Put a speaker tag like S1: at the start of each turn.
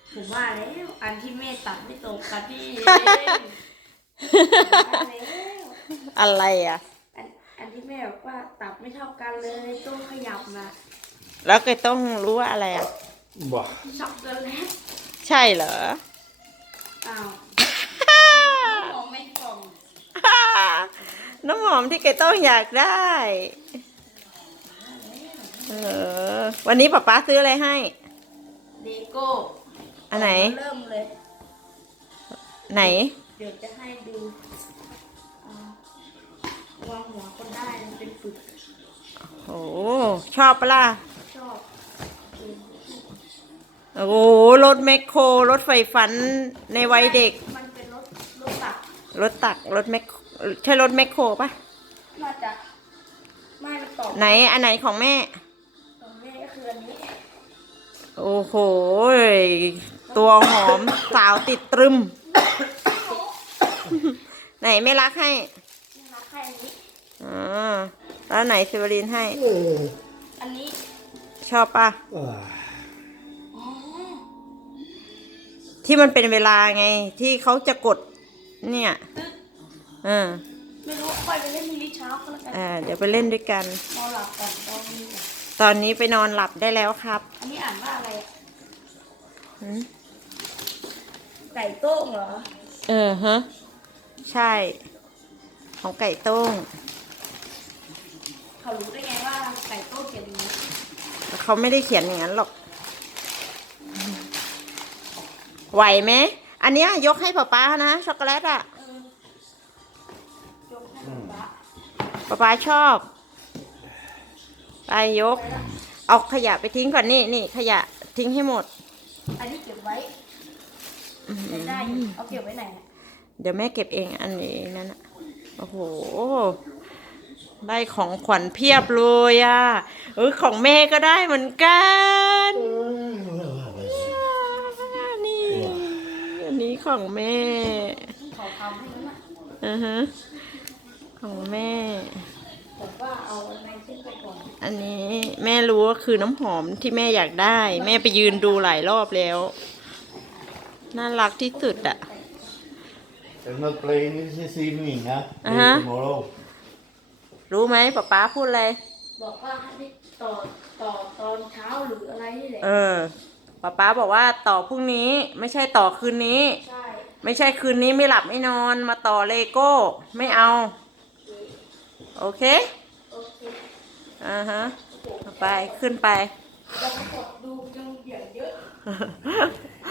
S1: ผมว่าแล้วอันที่แม่ตัดไม่ตรงกับพี่เองผมว่าแล้ว
S2: อะไรอ่ะ
S1: อันอันที่แม่บอกว่าตัดไม่เท่ากันเลยต้องขยับมา
S2: แล้วก็ต้องรู้ว่าอะไรอ่ะ
S3: Bah.
S1: ช็อกโกแลต
S2: ใช่เหรอ
S1: อ้าวมองไม่กล่อง
S2: น้ำหอมที่ไก่ต้องอยากได้วันนี้ป๊าป๊าซื้ออะไรให้
S1: เลโก้
S2: อันไหน
S1: เริ่มเลย
S2: ไหน
S1: เดี๋ยวจะให้ดูอ่าวางหัวคนได้มันเป็นปึก
S2: โอ้ชอบปะล่ะ
S1: ชอบ
S2: โอ้รถแมคโครรถไฟฝันในวัยเด็ก
S1: มันเป็นรถตัก
S2: รถตักรถแมคใช่รถแมคโครปะ
S1: น่าจะไม่มันตอบ
S2: ไหนอันไหนของแม่
S1: ของแม่ก็คืออันนี้
S2: โอ้โหตัวหอม สาวติดตรึม ไหนไม่รักให้
S1: นี่นะแค่อันนี้
S2: อ๋อแล้วไหนซิวลินให้
S1: อันนี้
S2: ชอบปะ
S1: อ๋อ
S2: ที่มันเป็นเวลาไง ที่เขาจะกด เนี่ย
S1: ตึ๊ด
S2: เ
S1: ไม่รู้ค่อยไปเล่นมินิเช้าก็แล้วกัน
S2: เดี๋ยวไปเล่นด้วยกัน
S1: นอนหลับก่อนตอนนี้ก่อน
S2: ตอนนี้ไปนอนหลับได้แล้วครับ
S1: อันนี้อ่านว่าอะไรอะ
S2: หืม
S1: ไก่โต้งเหรอ
S2: ฮะ ใช่ ของไก่ต้ง
S1: เขารู้ได้ไงว่าไก่โต้งเขียนอย่างนี้
S2: เขาไม่ได้เขียนอย่างนั้นหรอก ไหวไหม อันเนี้ยยกให้ป๊าป๊านะ ช็อกโกแลตอ่ะ
S1: ยกให้ป๊า
S2: ป๊าชอบ ไปยก เอาขยะไปทิ้งก่อนนี่ขยะทิ้งให้หมด
S1: อันนี้เก็บไว้ไม่ได้อยู่เอาเก็บไว้ไหนอะ
S2: เดี๋ยวแม่เก็บเองอันนี้นั่นอ่ะ โอ้โห ได้ของขวัญเพียบเลยอ่ะของแม่ก็ได้เหมือนกันนี่อันนี้ของแม่
S1: เขาทำให้แล้วนะ
S2: ของแม่
S1: ผมว่าเอาในขึ้นไปก่อน
S2: อันนี้แม่รู้ว่าคือน้ำหอมที่แม่อยากได้ แม่ไปยืนดูหลายรอบแล้ว น่ารักที่สุดอ่ะ
S3: I'm not playing this evening, huh?
S2: Uh-huh.
S3: Tomorrow.
S2: รู้ไหมป๊าพูดอะไร
S1: บอกว่าให้ต่อตอนเช้าหรืออะไรนี่แหละ
S2: ป๊าบอกว่าต่อพรุ่งนี้ไม่ใช่ต่อคืนนี้
S1: ใช่
S2: ไม่ใช่คืนนี้ไม่หลับไม่นอนมาต่อเลโก้ไม่เอา โอเค
S1: โอเค
S2: ไปขึ้นไป
S1: แล้วก็กดดูจังอย่างเยอะ